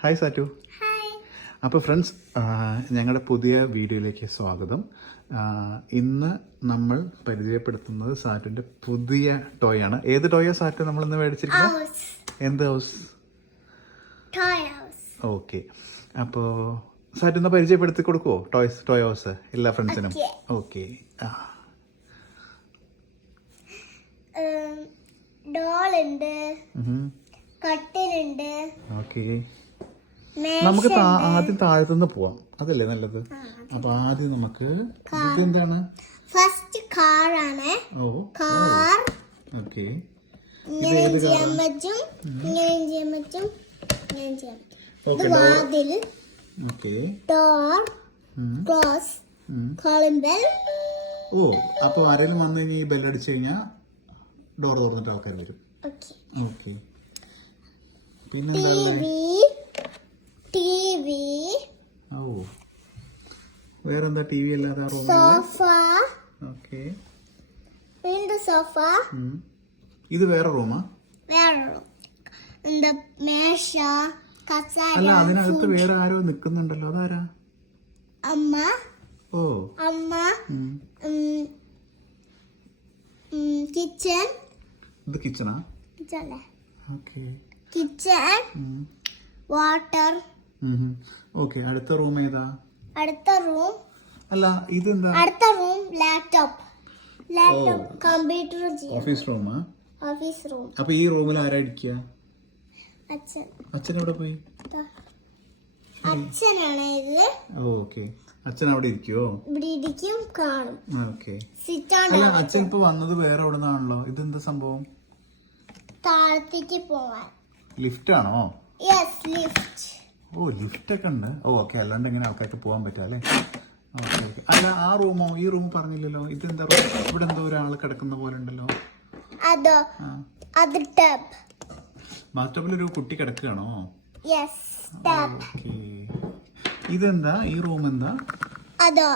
Hi സാറ്റു. അപ്പോൾ friends, ഞങ്ങളുടെ പുതിയ വീഡിയോയിലേക്ക് സ്വാഗതം. ഇന്ന് നമ്മൾ പരിചയപ്പെടുത്തുന്നത് സാറ്റുവിൻ്റെ പുതിയ ടോയ് ആണ്. ഏത് ടോയാണ് സാറ്റു നമ്മളിന്ന് മേടിച്ചിരിക്കുന്നത്? എന്ത് ഹൗസ്? ഓക്കെ. അപ്പോൾ സാറ്റു ഒന്ന് പരിചയപ്പെടുത്തി കൊടുക്കുമോ ടോയ് ഹൗസ് എല്ലാ ഫ്രണ്ട്സിനും? ഓക്കെ. ഡോളുണ്ട്, കട്ടിലുണ്ട്. ഓക്കെ, നമുക്ക് ആദ്യം താഴത്തുനിന്ന് പോവാം, അതല്ലേ നല്ലത്? അപ്പൊ ആദ്യം നമുക്ക് ഇതെന്താണ്? ഫസ്റ്റ് കാർ ആണ്. കാർ. ഓക്കെ. ഇങ്ങനെ ചെയ്യാൻ പറ്റും, ഇങ്ങനെ ചെയ്യാൻ പറ്റും, ഇങ്ങനെ ചെയ്യാൻ പറ്റും. വാതിൽ. Okay. Door. Close. Calling bell. ഓ, അപ്പൊ ആരെങ്കിലും വന്നു കഴിഞ്ഞാൽ ഈ ബെല്ലടിച്ചു കഴിഞ്ഞാൽ ഡോർ തുറന്നിട്ട് ആൾക്കാർ വരും. ഓക്കെ. പിന്നെ ടിവി. ഓ, വേറെന്താ? ടിവി അല്ലാതെ സോഫ. ഓക്കെ. പിന്നെ സോഫ. ഇത് വേറെ റൂമാ? വേറെ റൂം. എന്താ മേശ, കസേര. അല്ല, അതിനകത്ത് വേറെ ആരോ നിക്കുന്നുണ്ടല്ലോ, അതാരാ? അമ്മ. ഓ, അമ്മ. കിച്ചൺ. ഇത് കിച്ചണാ? കിച്ചണല്ലേ? ഓക്കെ. കിച്ചൺ. വാട്ടർ. ഓക്കെ. അടുത്ത റൂം ഏതാ? അടുത്ത റൂം. അല്ല, ഇതെന്താ? അടുത്ത റൂം ലാപ്ടോപ്പ്. കമ്പ്യൂട്ടർ. ഓഫീസ് റൂമാ? Office room. അപ്പൊ ഈ റൂമിൽ ആരാ ഇരിക്കുക? അച്ഛൻ. അച്ഛൻ എവിടെ പോയി? അച്ഛനാണ് ഇത്. ഓക്കെ. അച്ഛൻ അവിടെ ഇരിക്കുവോ? ഇവിടെ ഇരിക്കും, കാണും. ഓക്കെ. അല്ല, അച്ഛൻ ഇപ്പൊ വന്നത് വേറെ എവിടെ നിന്നാണല്ലോ. ഇതെന്താ സംഭവം? താഴത്തേക്ക് പോവാൻ. ലിഫ്റ്റ് ആണോ? Yes, lift. ഓ, ലിഫ്റ്റ് ഒക്കെ ഉണ്ട്. ഓക്കെ. അല്ലാണ്ട് എങ്ങനെ ആൾക്കാർക്ക് പോകാൻ പറ്റുക അല്ലേ? ഓക്കെ. ഓക്കെ. അല്ല, ആ റൂമോ? ഈ റൂം പറഞ്ഞില്ലല്ലോ. ഇതെന്താ? ഇവിടെ എന്തോ ഒരാൾ കിടക്കുന്ന പോലെ ഉണ്ടല്ലോ. അതോ? അത് ടബ്. ബാത്ടബിൽ ഒരു കുട്ടി കിടക്കുകയാണോ? Yes, tub. ഓക്കെ. ഇതെന്താ? ഈ റൂം എന്താ? അതോ?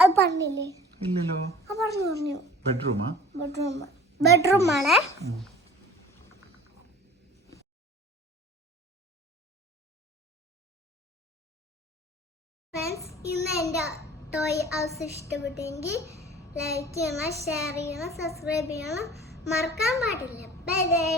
അത് പറഞ്ഞില്ലേ? ഇല്ലല്ലോ. പറഞ്ഞു. ബെഡ്റൂമാ? ബെഡ്റൂം ആണ്. ഫ്രണ്ട്സ്, ഇന്ന് എൻ്റെ ടോയ് ഹൗസ് ഇഷ്ടപ്പെട്ടെങ്കിൽ ലൈക്ക് ചെയ്യണം, ഷെയർ ചെയ്യണം, സബ്സ്ക്രൈബ് ചെയ്യണം, മറക്കാൻ പാടില്ല. Bye bye.